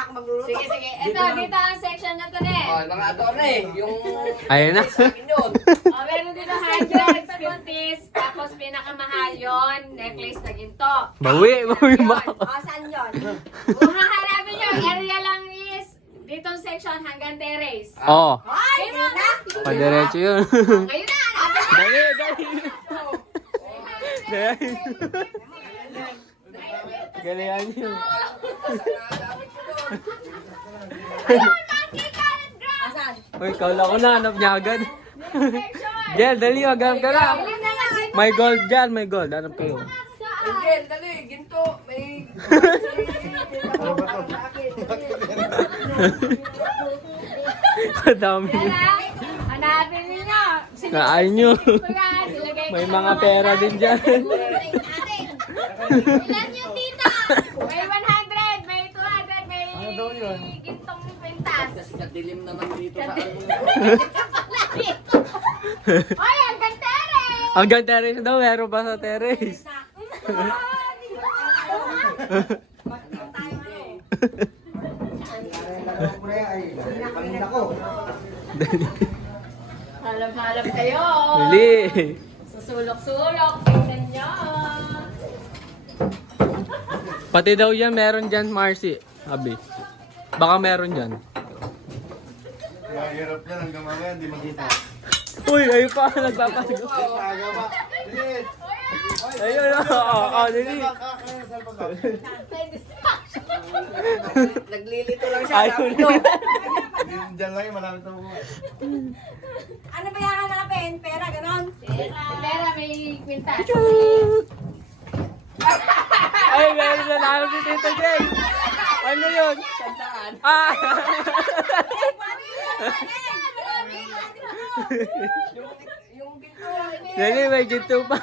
na ako magluluto. Sige, sige. Ito, dito ang section na to eh. Oh, mga adorne, yung... Ayun na. Sa akin yun. Oh, meron dito hangers, putis, tapos pinakamahal yon necklace na ginto. Bawi mo. Saan yun? Kung hahanapin nyo, area lang is ditong section hanggang terrace. Oo. Ay, hindi na. Padiretso yun. Ngayon na, hanapin mo. Dali, dali. Dali. Galian yun. Asan? Uy, kaula ko na. Hanap niya agad. Gel, dali. Agam ka na. May gold dyan. May gold. Hanap kayo. Angel, dali, ginto. May... Kadami. Hanapin ninyo. Naayon nyo. Silagay ko May sa mga pera din dyan. Ilan yung tita? May 100, may 200, may gintong kwintas. Kasi kadilim naman dito sa ano. Hoy, hanggang terrace! Hanggang terrace daw. Meron pa sa terrace. Halap-halap kayo. Dali. Susulok-sulok. Tingnan nyo. Pati daw yan, meron dyan, Marcy. Abi. Baka meron dyan. Mahirap yan hanggang mamaya, hindi makita. Uy, ayun pa, nagpapasigaw. Aga ba? Dilit! Ayun, oo, dali. Naglilito lang siya. Ayun Sabi ko. Diyan lang yung malamit na buwan. Ano ba yung hanapin? Pera, ganon? Pera, may kwintas. Ay, meron na lang si Tito Jay. Ano yun? Sandaan. Ah! Yung ginto. Dali, may ginto pa.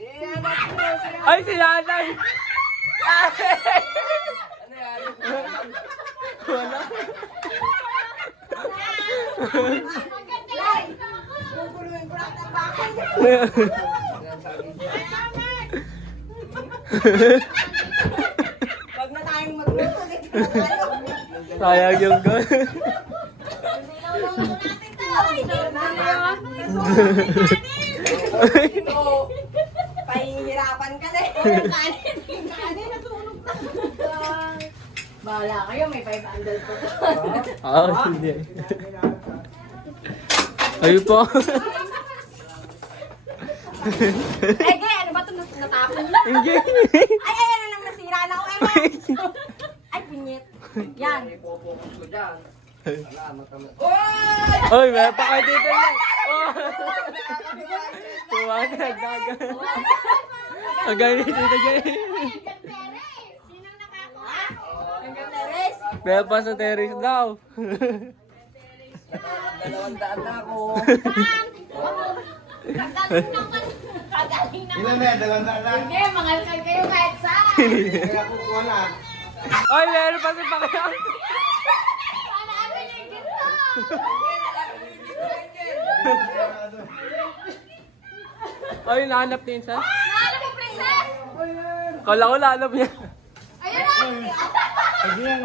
Ihanap ko siya. Ay, si Nanay! Ano yan? Wala. Guguluhin ko lahat ng bakal. Huwag na tayong magluto. Dito na tayo. Sayang yung gun. Ginto. Pahihirapan ka na. Kanin, natulog na. Bahala kayo, may 500 po. Oo, hindi. Ayun po. Ay, gay, ano ba ito? Natapon na. Hindi. Ay, ano nang nasira na ako. Ay, pinyit. Yan. Ipopokus ko dyan. Salamat naman. Oy, may pa kayo dito yan. Oh. Tumakas, dagat. Ang galing si Tito Jay. Sinong nakakuha? Hanggang teres. May pa sa terrace daw. 200 na ako. Kagaling naman. Kagaling naman. Ilan na, dalandaan na. Hindi, mangalkal kayo kahit saan. Kaya kukuha na. Oy, meron pa si Pakayan. Hanapin yung ginto. Oy, nahanap din siya. Nahanap mo, princess? Kala ko nahanap niya. Ayun na.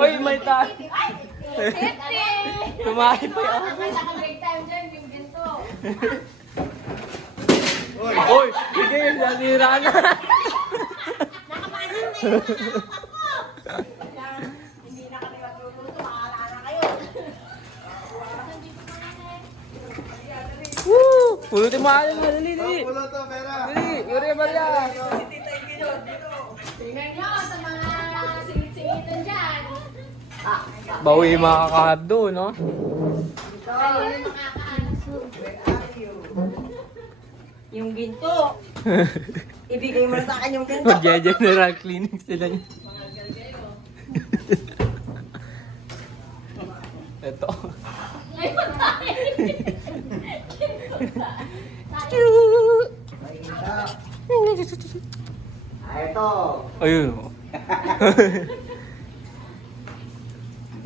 Oy, may tayo. Safety. Tumahi pa yan. May naka-break time dyan, yung ginto. Oy, sige, nasira na. Hindi na kami magluluto. Makala na kayo. Woo! Pulutin mo alam mo, dali, dali. Pulo to, pera. Dali, Yuri Maria. Tingnan nyo sa mga singit-singitan dyan. Bawi yung mga kakahap doon, no? Kanino makakaano? Yung ginto. Ibigay mo na sa akin yung ginto. Mag-general clinic sila niya. Ito. Ngayon tayo. Ito. Ayun. oh.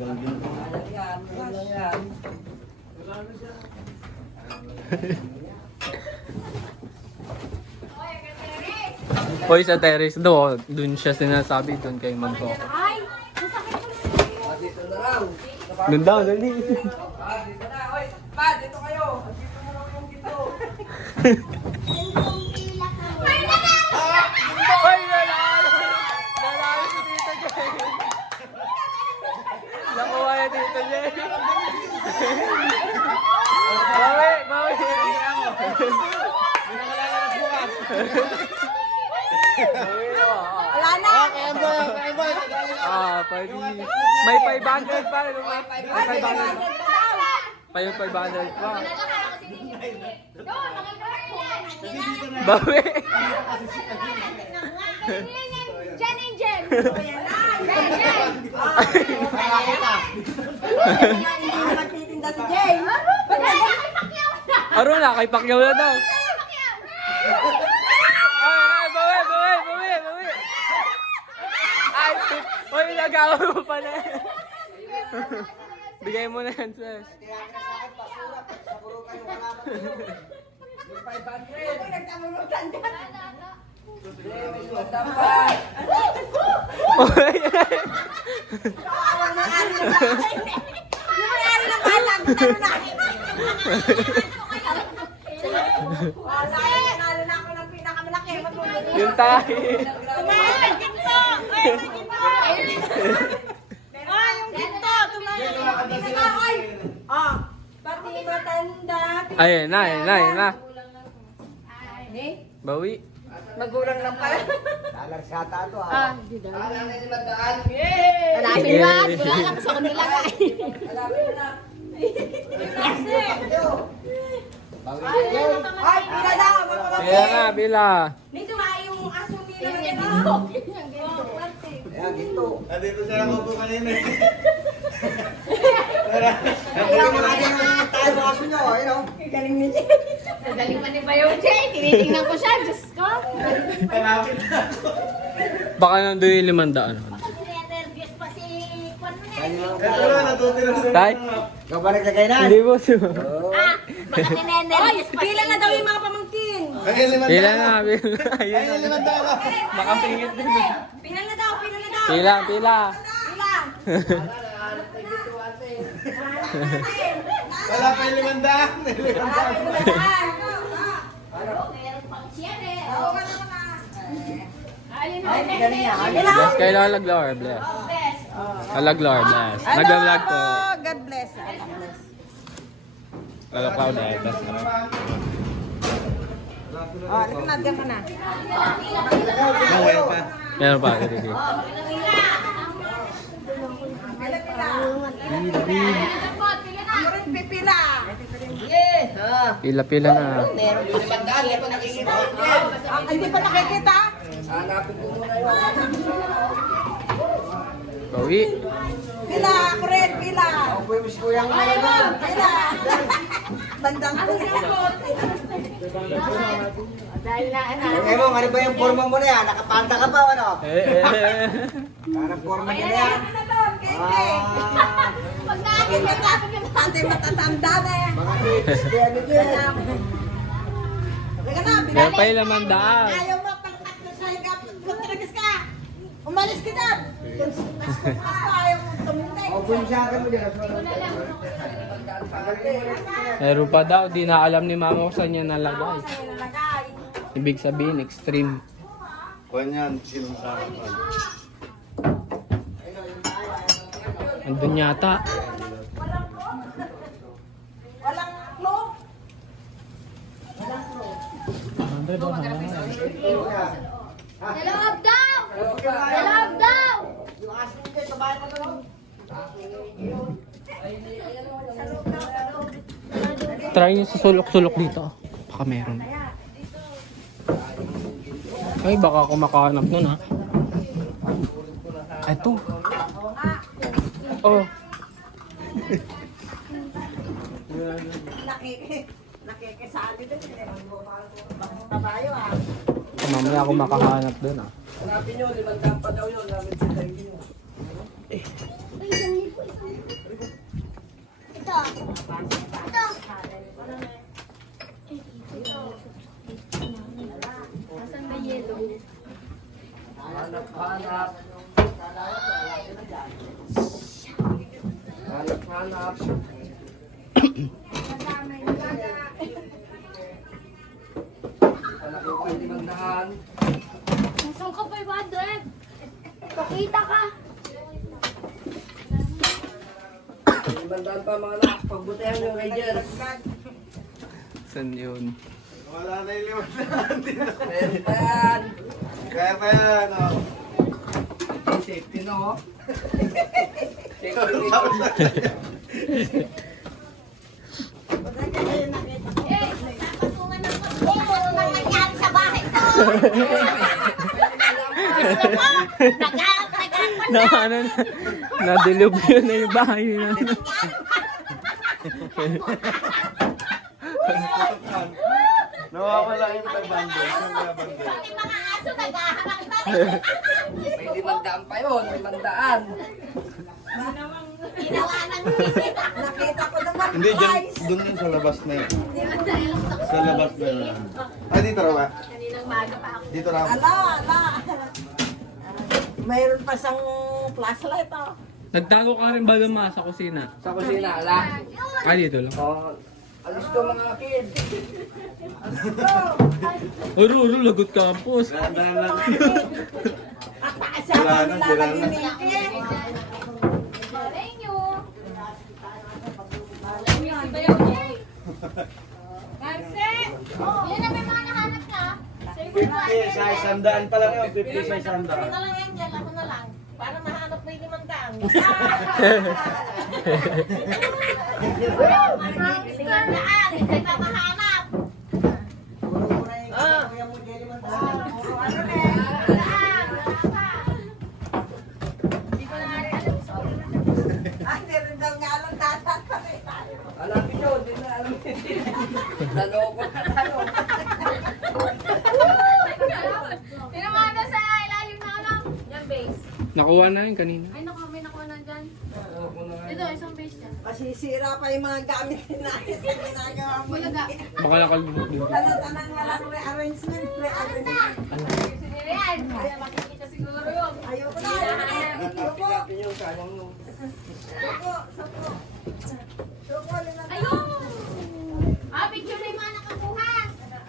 Ano yan? Hoy, sa terrace daw, dun siya sinasabi, dun kayo magpo. Ay, masakit mo. Ganda, dali. Ah, dito na. Oy, pa, dito kayo. Dito mo lang yung dito. Ay, nanalo! Nanalo si Tito Jay. Nakuha niya Tito Jay. Bawi, bawi. Wala na. Pwede. May 500 pa. May 500. May 500 pa. Bawi. Jen and Jen. Hindi magtitinda si Jay. Aro na, kay Pacquiao na daw. Ay, bawi, bawi, bawi, bawi. Ay, oy, nagawa mo pala. Bigay mo na yan, sis. Yung 500. Nagtamunutan ka. May limandaan pa. Oy, Kawawa na ari ng bahay. Yung may-ari ng bahay, nagtano na. Wala, nanalo na ako ng pinakamalaki. Matulog. yung tayo. Ay, ginto! Ay, may ginto! Ay, yung ginto! Tumayo! Ay! Ah! Pati matanda. Ayun na, ayun na, ayun na. Bawi. Magulang lang pala. Lalarsata ito ah. Ah, may limandaan. Hanapin mo at wala lang sa kanila ka. Hanapin mo na. Ay, pila daw! Bila na, bila. Dito nga yung aso nila. Ayan, ginto. Dito siya ako po kanina. Kaya marami naman tayo mga aso nyo. Ayun oh. Galing niya. Nagaling pa ni Bayo Jay. Tinitingnan ko siya. Diyos ko. Baka nandun yung 500. Nervous pa si Kwan mo Ito na, natutira na. Tay? Kabalik na kayo na. Hindi po siya. Baka tinenervous pa Pila na daw yung mga pamangkin. Ay, limandaan. Pila na, pila. Ayun Ay, na. limandaan ka. Nakapingit din. Pila na daw, pila na daw. Pila, pila. Pila. Wala pa yung limandaan. Bless kayo lalag, Lord. Bless. Lalag, Lord. Bless. Nag-vlog ko. God bless. Lalo Cloud eh. Bless na rin. Oh, dito na, diyan ka na. Meron pa. Sige, sige. Ako rin pipila. Pila-pila na. Yung limandaan, hindi ko nakikita. Hindi pa nakikita? Hanapin ko muna yun. Bawi. Pila, ako rin, pila. Ako po yung si Kuyang Pila. Bandang ko. Dahil na Eh mo, ano ba yung forma mo na yan? Nakapanta ka pa, ano? Parang forma niya na yan. Ano na doon, keke? Pag nakakita Tante matatanda na eh. Mga tips, kaya nito yan. Teka na, Meron pa yung 500. ayaw mo pagkat na sa higap. Matragas ka. Umalis ka na. Ayaw mo tumintay. O, bunsyakan mo dyan. Meron pa daw. Di na alam ni mama kung saan niya nalagay. Sa'yo nalagay. Ibig sabihin, extreme. Kuhan yan, sino sa akin. Andun yata. Walang clue. Sa loob daw! Sa loob daw! Yung aso nito, sa bahay pa lang. Try nyo sa sulok-sulok dito. Baka meron. Ay, baka ako makahanap nun ha. Eto. Oh. Nakikisali din. Kabayo ah. Mamaya ako makahanap dun ha. Hanapin nyo, limandaan pa daw yun. Hanapin si Tayo. Ito. Ito. Asan ba yellow? Hanap, hanap. Hanap, Hanap. Anak ko pwede magdahan. Nasaan ka 500? Pakita ka. Magdahan pa mga anak. Pagbutihan yung Rangers. Saan yun? Wala na yung 500. Pwede pa yan. Kaya pa yan, oh. Safety no? Patungan ng patungan nangyari sa bahay ko. Gusto mo? Na ano na, na-delubyo na yung bahay na. Nawawala yung 500. Pati mga aso naghaharap na rin. Pwede magdaan pa yun. May magdaan. Ginawa ng bisita. Nakita ko naman. Hindi, doon yun sa labas na yun. Sa labas na yun. Ah, dito raw ba? Kaninang maga pa ako. Dito raw. Ala. Mayroon pa siyang flashlight oh. Nagtago ka rin ba naman sa kusina? Sa kusina, ala. Ah, dito lang. Oh, alis ko mga kids. Uro, lagot campus. Dahan lang. Paasa Wala pa na, nila sira na. nagingin. Malay nyo. Malay nyo si Bayaw niya. Marce! Yan ang may mga nahanap na. Sa iyo 50 sa 100 pa lang yun. 50 sa 100. Ako na lang yan dyan, ako na lang. Para mahanap mo yung 500. Limandaan, hindi pa mahanap. Hindi rin daw nga lang tatatapay tayo. Alapin nyo, di na alam. Naloko na tayo. Tinamada sa ilalim na ano. Yan base. Nakuha na yun kanina. Ay naku, may nakuha na dyan. Ito, isang base dyan. Masisira pa yung mga gamit natin sa ginagawa mo. Bulaga. Baka nakalulog din. Tanang walang rearrangement. Yan. Kaya makikita siguro yun. Ayoko na. Suko. Alapin nyo, sayang nyo. Suko, limandaan. Ayun! Ah, picture na yung mga nakakuha.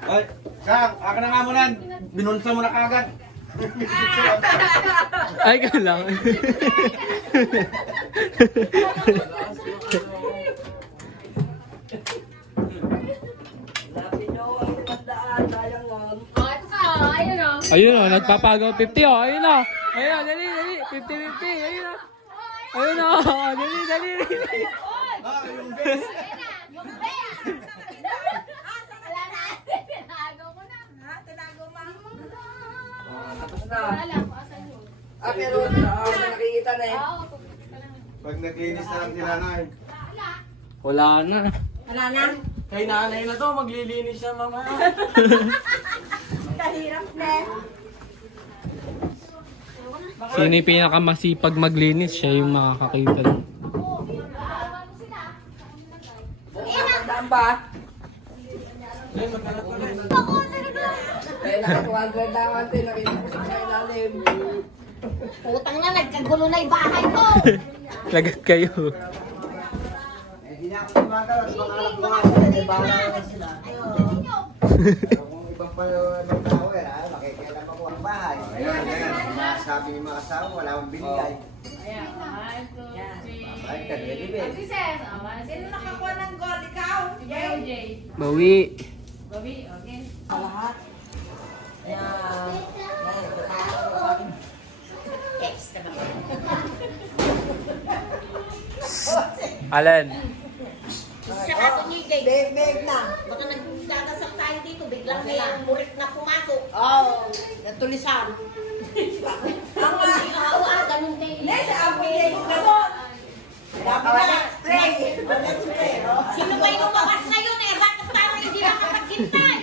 Ay, Sang, aka na nga mo nan. Binunsa mo na kagad. Ay, kailangan. Alapin nyo, ang 500, sayang nun. Oh, ito ka. Ayun o. Ayun o, nagpapagaw 50 o. Ayun o. Ayun o, dali. 50-50. Ayun o. Ayun o, dali. Ayun na. Yung bear. Wala na. Tinago ko na. Tinago mo. Tapos na. Wala lang kung asan yun. Ah, pero nakikita na eh. Oo. Pag naglinis na lang si nanay. Wala na. Wala na. Kay nanay na to, maglilinis siya mamaya. Kahirap na. Sino yung pinakamasipag maglinis? Siya yung makakakita lang. Magdaan pa. Eh, naka-200 na ate, nakita ko sa ilalim. Putang na, nagkagulo na yung bahay ko. Lagat kayo. Hindi na ako gumagalaw. Ibang alam ko nga. May bawala na sila. Pero kung ibang tao eh, makikialam ako ang bahay. Ayan. Sabi ng mga asawa, wala akong binigay. Ay, kanili ba? Sino nakakuha ng gold? Ikaw? Bawi. Lahat. Extra ba? Alan. Sarado niyo yung gate. Beg na. Baka nagdadasal tayo dito, biglang may murik na pumasok. Oo. Natulisan. Ang ganun kayo. Nesa, ako yung gano'n. Sino ba yung lumabas na yun eh? Bakit parang hindi makapaghintay?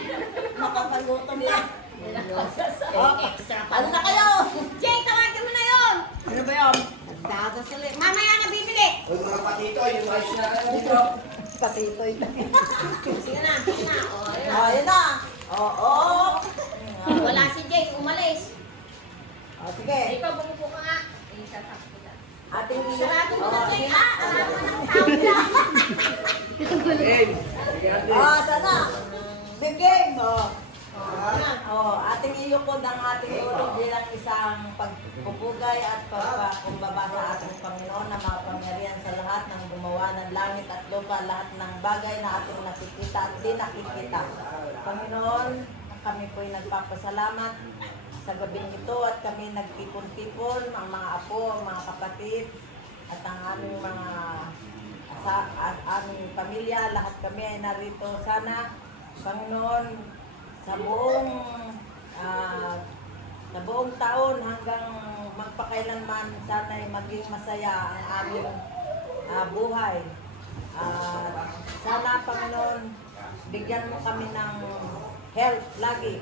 Makapagutom na. Extra pa. Ano na kayo? Jay, tawagan mo na yun. Ano ba yun? Nagdadasal eh. Mamaya na bibili. Huwag mga patito, yung ayos na kayo dito. Patitoy na. Sige na, sige na. O, ayun na. Oo. Wala si Jay, umalis. O, sige. Ikaw, bumupo ka nga. Isasap ko na. Ating sarado mo na Jay, ha? Alam mo ng tao dyan. Sana. The game, ating iyukod ang ating ulo bilang isang pagpupugay at pagkumbaba sa ating Panginoon na makapangyarihan sa lahat ng gumawa ng langit at lupa, lahat ng bagay na ating nakikita at di nakikita. Panginoon, kami po'y nagpapasalamat sa gabing ito at kami nagtipon-tipon, ang mga apo, ang mga kapatid, at ang aming mga at aming pamilya, lahat kami ay narito. Sana, Panginoon, sa buong taon hanggang magpakailanman, sana ay maging masaya ang aming buhay. Sana, Panginoon, bigyan mo kami ng health lagi.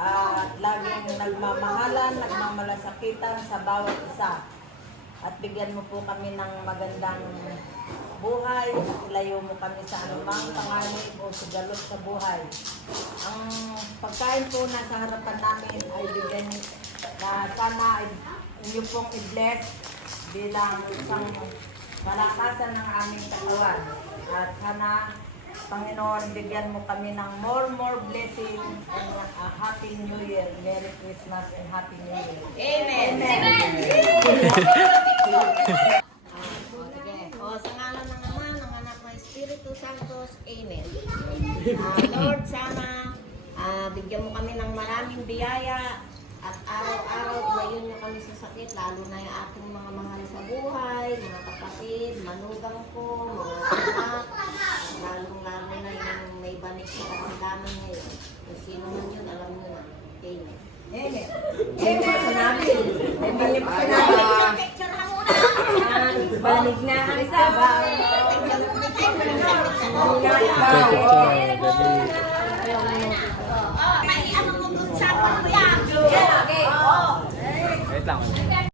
At laging nagmamahalan, nagmamalasakitan sa bawat isa. At bigyan mo po kami ng magandang buhay at ilayo mo kami sa anumang panganib o sigalot sa buhay. Ang pagkain po na sa harapan namin ay bigyan na sana inyo pong i-bless bilang isang kalakasan ng aming katawan. At sana, Panginoon, bigyan mo kami ng more blessing and a Happy New Year. Merry Christmas and Happy New Year. Amen! Amen! Sa ngalan ng Ama, ng Anak, ng Espiritu Santos. Amen. Lord, sana bigyan mo kami ng maraming biyaya at araw-araw ilayon niyo kami sa sakit, lalo na yung aking mga mahal sa buhay, mga kapatid, manugang ko, mga anak, lalong-lalo na yung may banik sa karamdaman ngayon. Kung sino man yun, alam nyo na. Amen. Amen. Amen. Sinabi. May banik sinabi. Banig na ang sabaw. Wait lang.